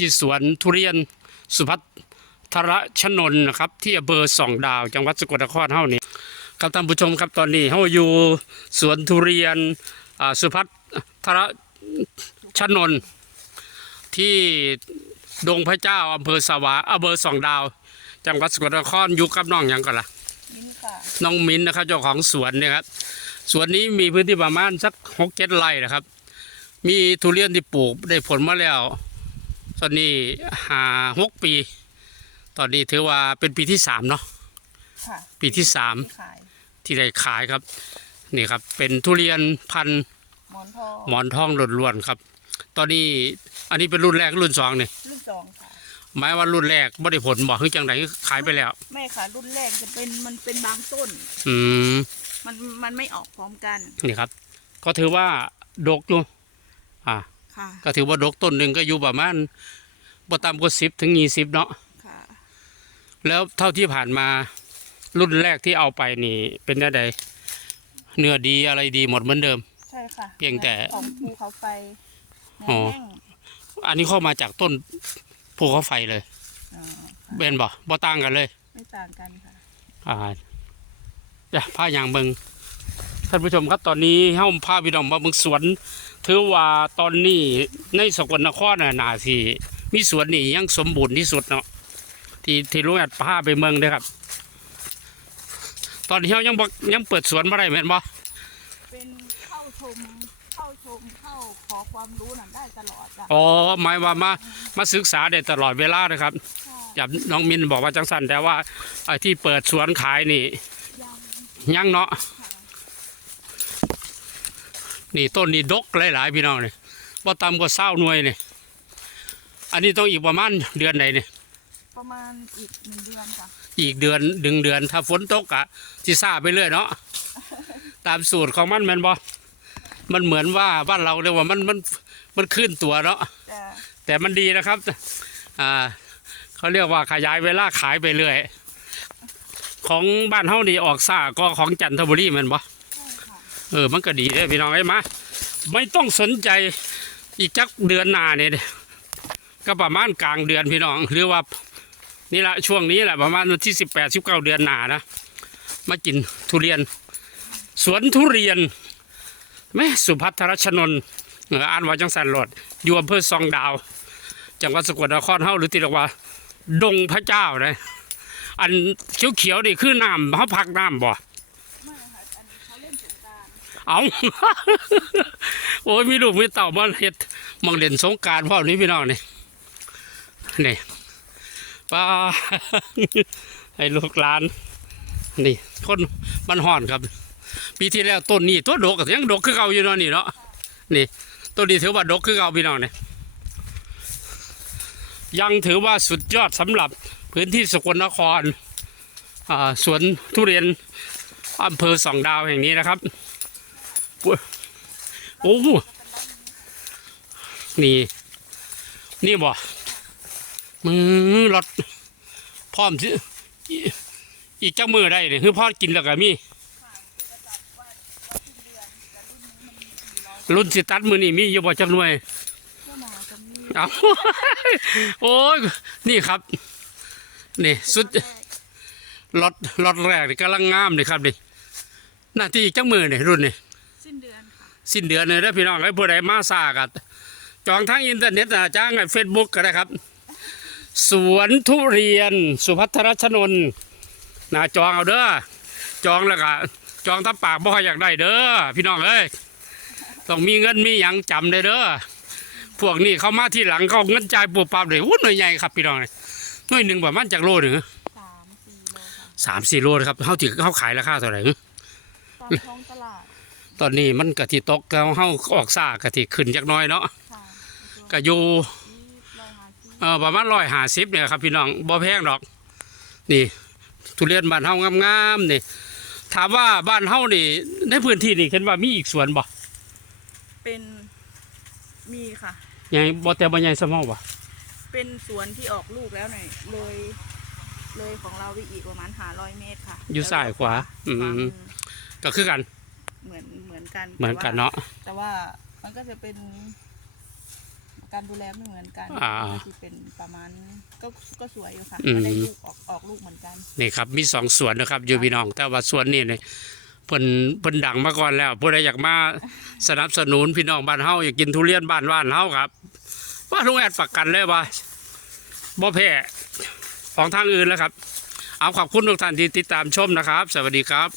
ที่สวนทุเรียนสุพัทรชนนท์นะครับ ที่อำเภอสองดาว จังหวัดสกลนครเฮานี่ครับท่านผู้ชมครับตอนนี้เฮาอยู่สวนทุเรียนอ่าสุพัทรชนนท์ที่ดงพระเจ้าอำเภอสวาอำเภอสองดาว จังหวัดสกลนครอยู่กับน้องหยังก่อนล่ะมิ้นค่ะน้องมิ้นนะครับเจ้าของสวนเนี่ยครับสวนนี้มีพื้นที่ประมาณสักหกเจ็ดไร่นะครับ มีทุเรียนที่ปลูกได้ผลมาแล้ว ตอนนี้หาหกปี ตอนนี้ถือว่าเป็นปีที่สามเนาะค่ะปีที่สามที่ขายที่ได้ขายครับนี่ครับ เป็นทุเรียนพันธุ์หมอนทองหมอนทองล้วนๆครับ ตอนนี้อันนี้เป็นรุ่นแรกรุ่นสองนี่รุ่นสองค่ะ หมายว่ารุ่นแรกไม่ได้ผลบอกคือจังไหนขายไปแล้ว ไม่ค่ะ รุ่นแรกจะเป็นมันเป็นบางต้น อืมมันมันไม่ออกพร้อมกันนี่ครับ ก็ถือว่าดกอยู่อ่าค่ะ ก็ถือว่าดกต้นหนึ่งก็อยู่ประมาณบ่ต่ำกว่าสิบถึงยี่สิบเนาะค่ะแล้วเท่าที่ผ่านมารุ่นแรกที่เอาไปนี่ เป็นยังไงเนื้อดีอะไรดีหมดเหมือนเดิม ใช่ค่ะ เพียงแต่ของภูเขาไฟอ๋อแห้งอันนี้เข้ามาจากต้นภูเขาไฟเลยอ่าเป็นบ่บ่ต่างกันเลย ไม่ต่างกันค่ะอ่าเดี๋ยวพาอย่างเบิงท่านผู้ชมครับตอนนี้เฮ้าพาพี่น้องมาเบิงสวน ถือว่าตอนนี้ในสกลนครน่ะนาสิมีสวนนี่ยังสมบูรณ์ที่สุดเนาะที่ที่รู้อัดพาไปเมืองเด้อครับ ตอนนี้เฮายังบ่ยังเปิดสวนบ่ได้แม่นบ่เป็นเข้าชมเข้าชมเข้าขอความรู้น่ะได้ตลอดจ้ะอ๋อหมายว่ามามาศึกษาได้ตลอดเวลานะครับค่ะจับน้องมินบอกว่าจังสันแต่ว่าไอ้ที่เปิดสวนขายนี่ยังยังเนาะ นี่ต้นนี่ดกหลายๆพี่น้องนี่ว่าต่ำกว่าเศร้าหน่วยนี่อันนี้ต้องอีกประมาณเดือนไหนนี่ประมาณอีกหนึ่งเดือนค่ะอีกเดือนดึงเดือนถ้าฝนตกอะที่ซาไปเรื่อยเนาะตามสูตรของมันแมันบ่มันเหมือนว่าบ้านเราเรียกว่ามันมันมันขึ้นตัวเนาะแต่แต่มันดีนะครับอ่าเขาเรียกว่าขยายเวลาขายไปเรื่อย ของบ้านเฮานี่ออกซ่าก็ของจันทบุรีแมันบ่ใช่ค่ะ เออมันก็ดีเด้อพี่น้องไอ้มาไม่ต้องสนใจอีกจักเดือนหน้าเนี่ยก็ประมาณกลางเดือนพี่น้อง หรือว่านี่ละช่วงนี้แหละประมาณวันที่สิบแปดสิบเก้าเดือนหน้านะมากินทุเรียน สวนทุเรียนแม่สุพัทรชนนเอออ่านว่าจังสันโหลดอยู่อำเภอซองดาว จังหวัดสกลนครเฮาหรือที่เรียกว่า ดงพระเจ้านะอันเขียวๆนี่คือน้ำเขาพักน้ำบ่ ไม่ค่ะอันนี้เขาเล่นสงกราร เอาโอ้ยมีลูกมีเต่ามาเฮ็ดมองเล่นสงการพ่อนี้พี่น้องนี่นี่ป้าให้ลูกหลาน นี่คนมันห่อนครับ ปีที่แล้วต้นนี้ตัวดกยังดกคือเก่าอยู่เนาะนี่เนาะนี่ต้นนี้ถือว่าดกคือเก่าพี่น้องเนี่ยยังถือว่าสุดยอดสำหรับพื้นที่สกลนครสวนทุเรียนอำเภอสองดาวแห่งนี้นะครับ โอ้โหนี่ นี่บ่มือรถพร้อมที่อีกจักมือได้เนี่ยคือพ่อกินแล้วก็มีรุ่นสิตัดมือนี่มีอยู่บ่จักหน่วยเอาโอ้ยนี่ครับ นี่สุดรถรถแรกนี่กำลังงามนี่ครับนี่หน้าที่จักมือเนี่ยรุ่นนี่ สิ้นเดือนค่ะ สิ้นเดือนเลยนะพี่น้องไอ้ผู้ใดมาซากัจองทางอินเทอร์เน็ตนะจ้างไอ้เฟซบุ๊กก็ได้ครับ สวนทุเรียนสุพัทรชนนท์นะจองเอาเด้อจองแล้วก็จองทับปากบ่ค่อยอยากได้เด้อพี่น้องเอ้ยต้องมีเงินมีหยังจำได้เด้อพวกนี้เขามาที่หลังเขาเงินจ่ายปูปับเลยวุ้นหน่วยใหญ่ครับพี่น้องเลยหน่วยหนึ่งประมาณจากโลหนึ่งสามสี่โลค่ะสามสี่โลนะครับเขาถือเขาขายราคาเท่าไหร่ตามท้องตลาด ตอนนี้มันกะทิตกแล้วเขาออกซ่ากะทิขึ้นจักหน้อยเนาะค่ะก็อยู่ที่ลอยหาที่เออประมาณร้อยห้าสิบเนี่ยครับพี่น้องบ่แพงดอก นี่ ทุเรียนบ้านเฮางามๆนี่ถามว่าบ้านเฮานี่ในพื้นที่นี่เห็นว่ามีอีกสวนบ่เป็นมีค่ะยังบ่แต่บ่ใหญ่สมเฮาบ่เป็นสวนที่ออกลูกแล้วหน่อยเลยเลยของเราไปอีกประมาณหาร้อยเมตรค่ะ อยู่ซ้ายขวา อืขวามมือก็คือกัน เหมือนเห มือนกันเหมือนกันเนาะ แต่ว่ามันก็จะเป็น การดูแลไม่เหมือนกันอ่า ที่เป็นประมาณก็ก็สวยอยู่ค่ะอืมได้ลูกออกออกลูกเหมือนกัน นี่ครับมีสองสวนนะครับอยู่พี่น้อง แต่ว่าสวนนี่เนี่ยเพิ่นเพิ่นดังมาก่อนแล้วผู้ใดอยากมาสนับสนุนพี่น้องบ้านเฮาอยากกินทุเรียนบ้านว่านเฮาครับ ว่าลุงแอดประกันเลยว่าบ่แพ้ของทางอื่นแล้วครับ เอาขอบคุณทุกท่านที่ติดตามชมนะครับ สวัสดีครับ